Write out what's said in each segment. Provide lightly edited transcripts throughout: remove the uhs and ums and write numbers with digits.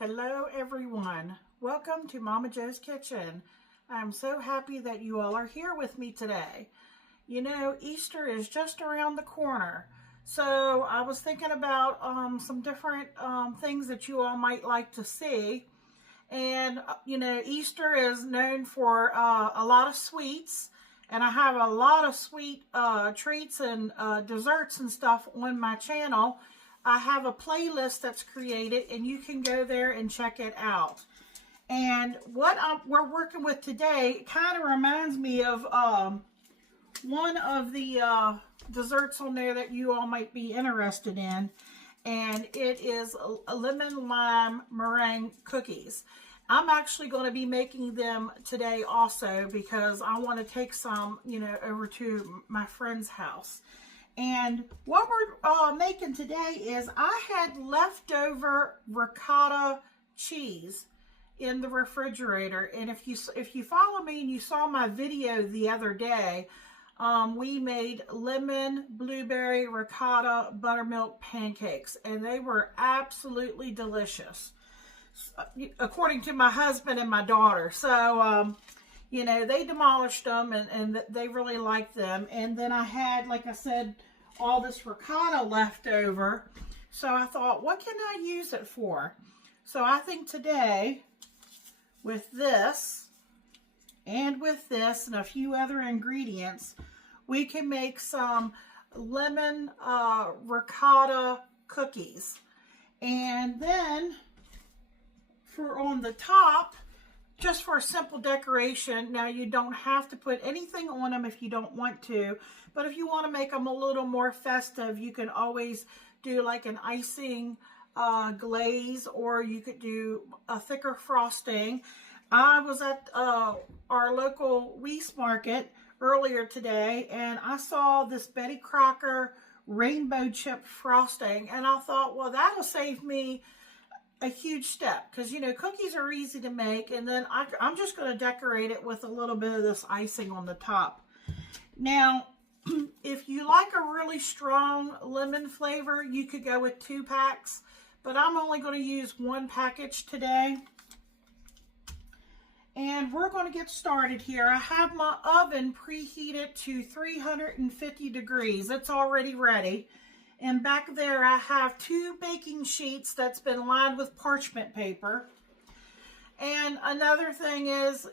Hello everyone, welcome to Momma Jo's Kitchen. I'm so happy that you all are here with me today. You know, Easter is just around the corner, so I was thinking about some different things that you all might like to see. And you know, Easter is known for a lot of sweets, and I have a lot of sweet treats and desserts and stuff on my channel. I have a playlist that's created, and you can go there and check it out. And what we're working with today kind of reminds me of one of the desserts on there that you all might be interested in, and it is a lemon lime meringue cookies. I'm actually going to be making them today also because I want to take some, you know, over to my friend's house. And what we're making today is I had leftover ricotta cheese in the refrigerator. And if you follow me and you saw my video the other day, we made lemon, blueberry, ricotta, buttermilk pancakes. And they were absolutely delicious, according to my husband and my daughter. So, you know, they demolished them and they really liked them. And then I had, like I said, all this ricotta left over. So I thought, what can I use it for? So I think today, with this and a few other ingredients, we can make some lemon ricotta cookies. And then for on the top, just for a simple decoration. Now, you don't have to put anything on them if you don't want to, but if you want to make them a little more festive, you can always do like an icing glaze, or you could do a thicker frosting. I was at our local Weiss Market earlier today, and I saw this Betty Crocker rainbow chip frosting, and I thought, well, that'll save me a huge step, because you know, cookies are easy to make, and then I'm just going to decorate it with a little bit of this icing on the top. Now, if you like a really strong lemon flavor, you could go with 2 packs, but I'm only going to use 1 package today. And we're going to get started here. I have my oven preheated to 350 degrees. It's already ready. And back there, I have 2 baking sheets that's been lined with parchment paper. And another thing is,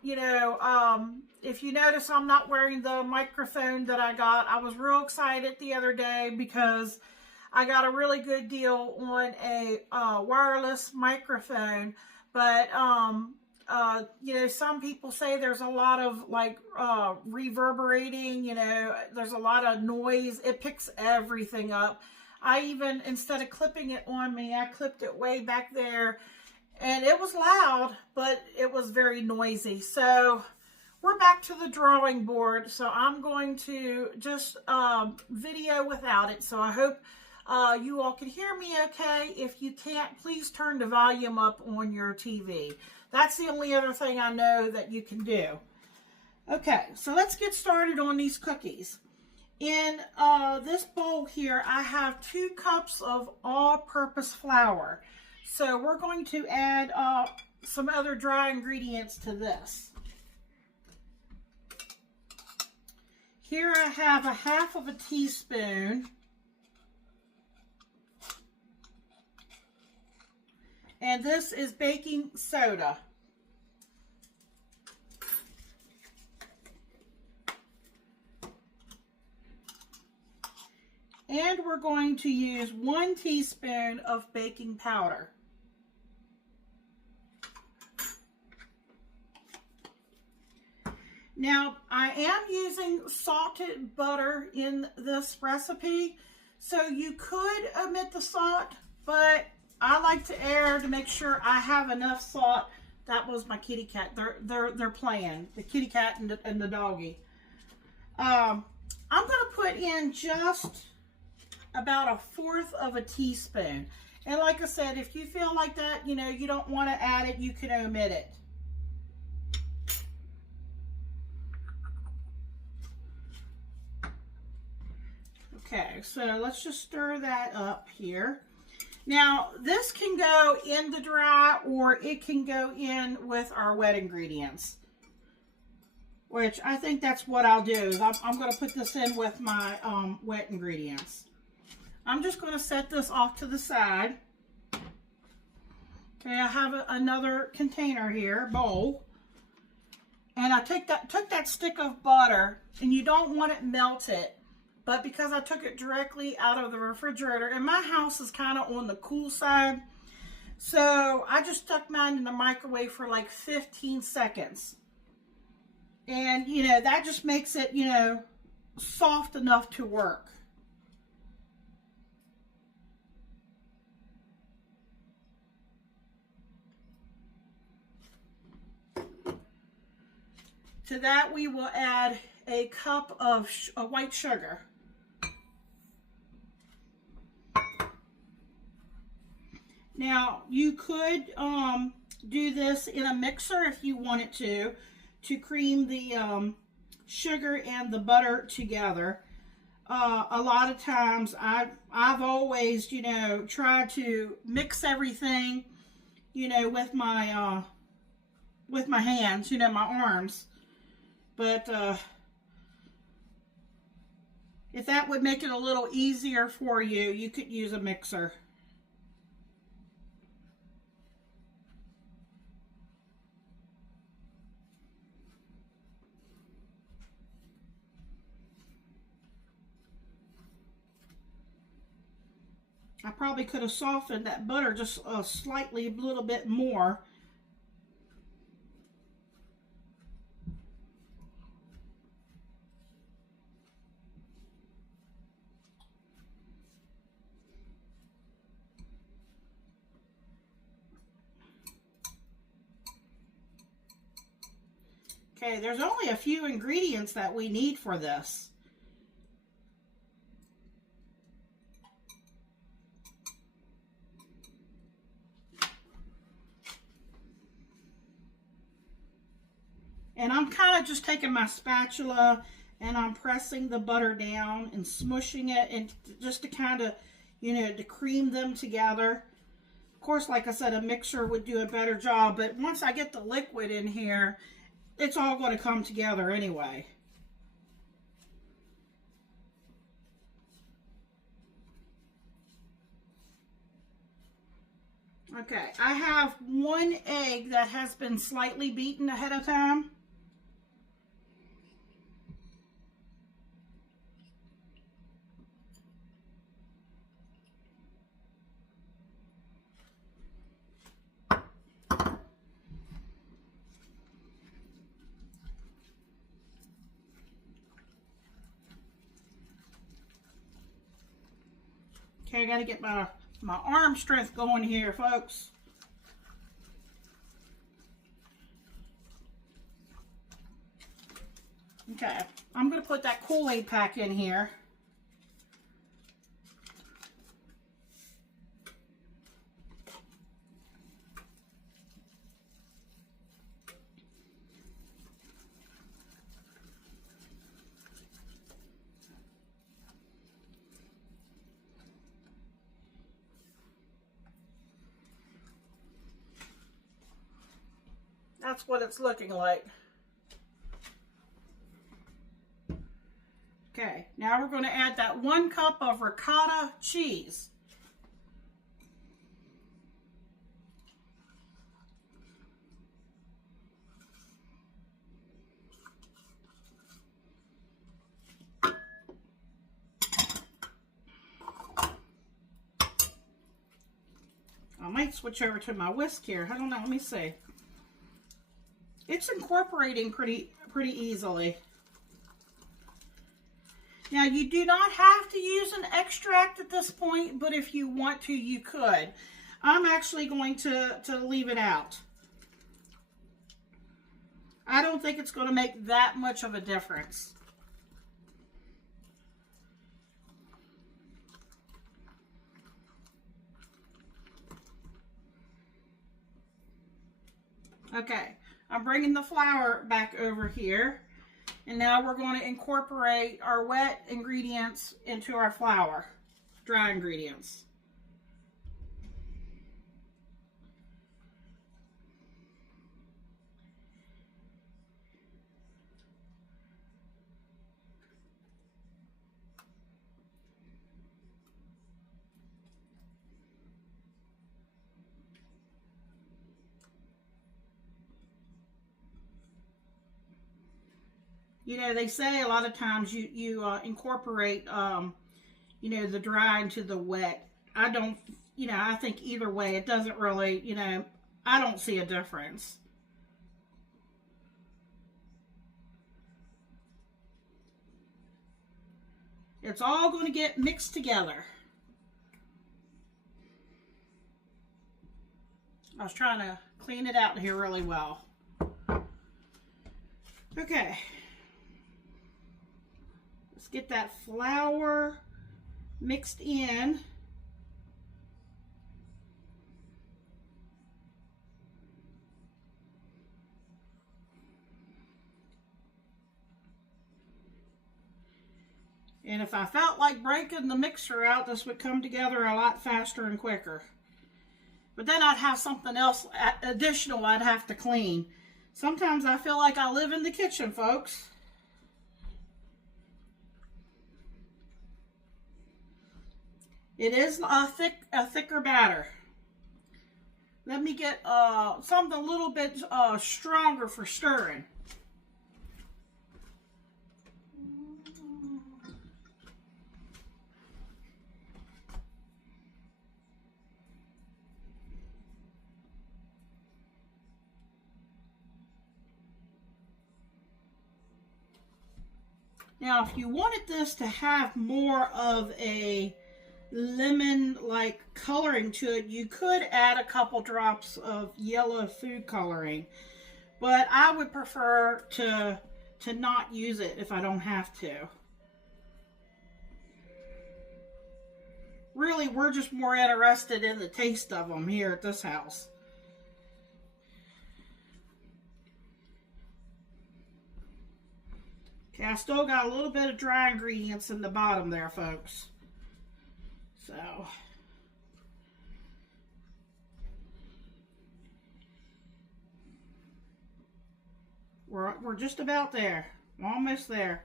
you know, if you notice, I'm not wearing the microphone that I got. I was real excited the other day because I got a really good deal on a wireless microphone. But, you know, some people say there's a lot of like reverberating, you know, there's a lot of noise. It picks everything up. I even, instead of clipping it on me, I clipped it way back there, and it was loud, but it was very noisy. So we're back to the drawing board. So I'm going to just video without it. So I hope you all can hear me okay. If you can't, please turn the volume up on your TV. That's the only other thing I know that you can do. Okay, so let's get started on these cookies. In this bowl here, I have 2 cups of all-purpose flour. So we're going to add some other dry ingredients to this. Here I have 1/2 teaspoon. And this is baking soda. And we're going to use 1 teaspoon of baking powder. Now, I am using salted butter in this recipe, so you could omit the salt, but I like to err to make sure I have enough salt. That was my kitty cat. They're playing. The kitty cat and the doggy. I'm going to put in just about 1/4 teaspoon. And like I said, if you feel like that, you know, you don't want to add it, you can omit it. Okay, so let's just stir that up here. Now, this can go in the dry or it can go in with our wet ingredients, which I think that's what I'll do. Is I'm going to put this in with my wet ingredients. I'm just going to set this off to the side. Okay, I have another container here, bowl. And I took that stick of butter, and you don't want it melted, but because I took it directly out of the refrigerator, and my house is kind of on the cool side, so I just stuck mine in the microwave for like 15 seconds. And, you know, that just makes it, you know, soft enough to work. To that, we will add a cup of white sugar. Now, you could do this in a mixer if you wanted to cream the sugar and the butter together. A lot of times, I've always, you know, tried to mix everything, you know, with my hands, you know, my arms. But if that would make it a little easier for you, you could use a mixer. I probably could have softened that butter just slightly, a little bit more. Okay, there's only a few ingredients that we need for this. And I'm kind of just taking my spatula and I'm pressing the butter down and smushing it, and just to kind of, you know, to cream them together. Of course, like I said, a mixer would do a better job, but once I get the liquid in here, it's all going to come together anyway. Okay, I have one egg that has been slightly beaten ahead of time. Okay, I got to get my arm strength going here, folks. Okay, I'm going to put that Kool-Aid pack in here. That's what it's looking like. Okay, now we're going to add that 1 cup of ricotta cheese. I might switch over to my whisk here. I don't know, let me see. It's incorporating pretty easily. Now, you do not have to use an extract at this point, but if you want to, you could. I'm actually going to leave it out. I don't think it's going to make that much of a difference. Okay, I'm bringing the flour back over here. And now we're going to incorporate our wet ingredients into our flour, dry ingredients. You know, they say a lot of times you incorporate, you know, the dry into the wet. I don't, you know, I think either way, it doesn't really, you know, I don't see a difference. It's all going to get mixed together. I was trying to clean it out here really well. Okay. Let's get that flour mixed in. And if I felt like breaking the mixer out, this would come together a lot faster and quicker. But then I'd have something else additional I'd have to clean. Sometimes I feel like I live in the kitchen, folks. It is a thicker batter. Let me get something a little bit stronger for stirring. Now, if you wanted this to have more of a lemon-like coloring to it, you could add a couple drops of yellow food coloring. But I would prefer to not use it if I don't have to. Really, we're just more interested in the taste of them here at this house. Okay, I still got a little bit of dry ingredients in the bottom there, folks. So, we're just about there. Almost there.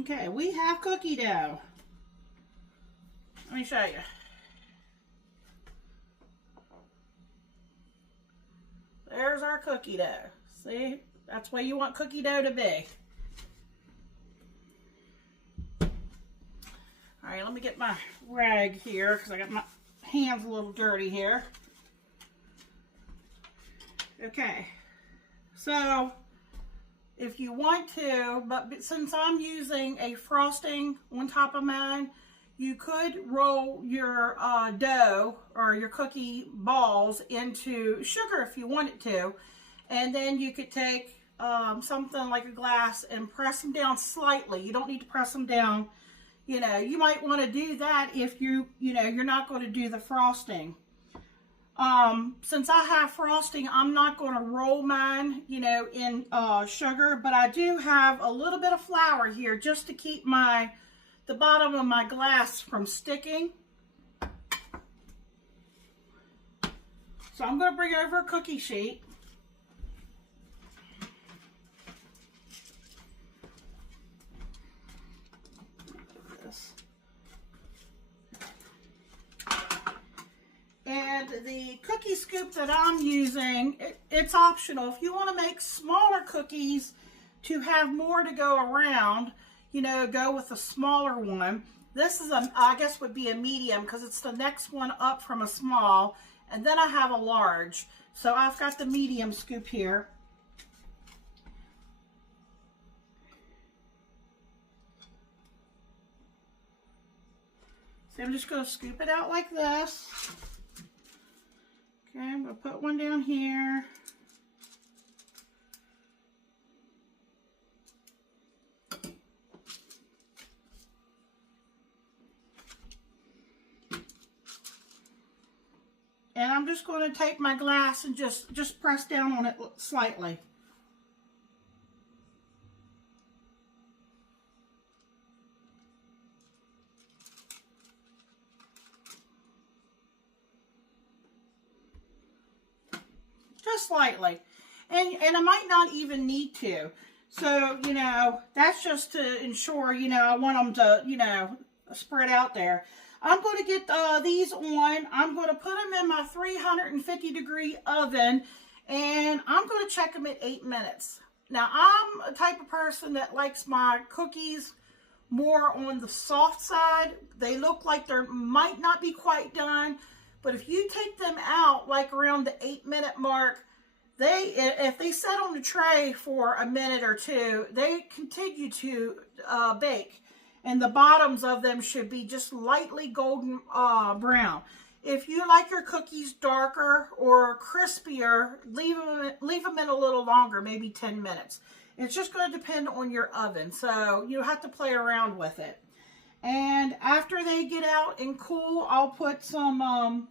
Okay, we have cookie dough. Let me show you. There's our cookie dough. See? That's where you want cookie dough to be. Alright, let me get my rag here because I got my hands a little dirty here. Okay. So, if you want to, but since I'm using a frosting on top of mine, you could roll your dough or your cookie balls into sugar if you wanted to. And then you could take something like a glass and press them down slightly. You don't need to press them down. You know, you might want to do that if you're not going to do the frosting. Since I have frosting, I'm not going to roll mine, you know, in sugar, but I do have a little bit of flour here just to keep the bottom of my glass from sticking. So I'm going to bring over a cookie sheet. And the cookie scoop that I'm using, it's optional. If you want to make smaller cookies to have more to go around, you know, go with a smaller one. This is, I guess would be a medium because it's the next one up from a small. And then I have a large. So I've got the medium scoop here. So I'm just going to scoop it out like this. Okay, I'm going to put one down here. And I'm just going to take my glass and just press down on it slightly. just slightly. And I might not even need to. So, you know, that's just to ensure, you know, I want them to, you know, spread out there. I'm going to get these on. I'm going to put them in my 350 degree oven, and I'm going to check them at 8 minutes. Now, I'm a type of person that likes my cookies more on the soft side. They look like they might not be quite done, but if you take them out like around the 8 minute mark, if they sit on the tray for a minute or two, they continue to bake. And the bottoms of them should be just lightly golden brown. If you like your cookies darker or crispier, leave them in a little longer, maybe 10 minutes. It's just going to depend on your oven, so you have to play around with it. And after they get out and cool, I'll put some of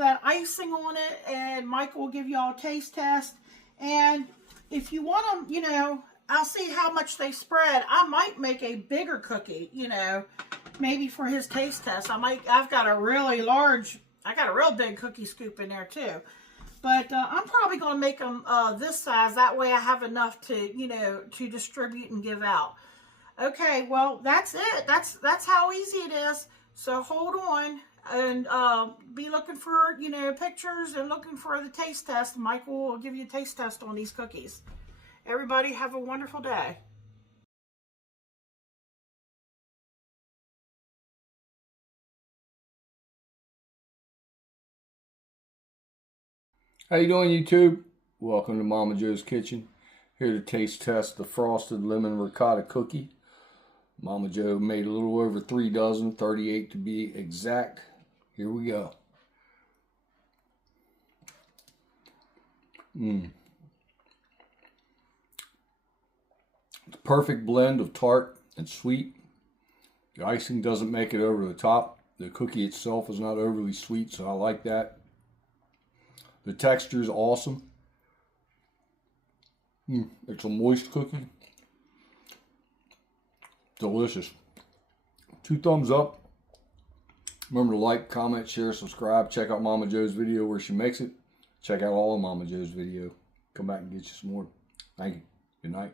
that icing on it, and Michael will give you all a taste test. And if you want them, you know, I'll see how much they spread. I might make a bigger cookie, you know, maybe for his taste test. I've got a really large, I got a real big cookie scoop in there too. But I'm probably going to make them this size. That way I have enough to, you know, to distribute and give out. Okay, well, that's it. That's how easy it is. So hold on and be looking for, you know, pictures and looking for the taste test. Michael will give you a taste test on these cookies. Everybody have a wonderful day. How you doing, YouTube? Welcome to Momma Jo's Kitchen. Here to taste test the frosted lemon ricotta cookie. Momma Jo made a little over 3 dozen, 38 to be exact. Here we go. It's a perfect blend of tart and sweet. The icing doesn't make it over the top. The cookie itself is not overly sweet, so I like that. The texture is awesome. It's a moist cookie. Delicious. 2 thumbs up. Remember to like, comment, share, subscribe. Check out Momma Jo's video where she makes it. Check out all of Momma Jo's video. Come back and get you some more. Thank you. Good night.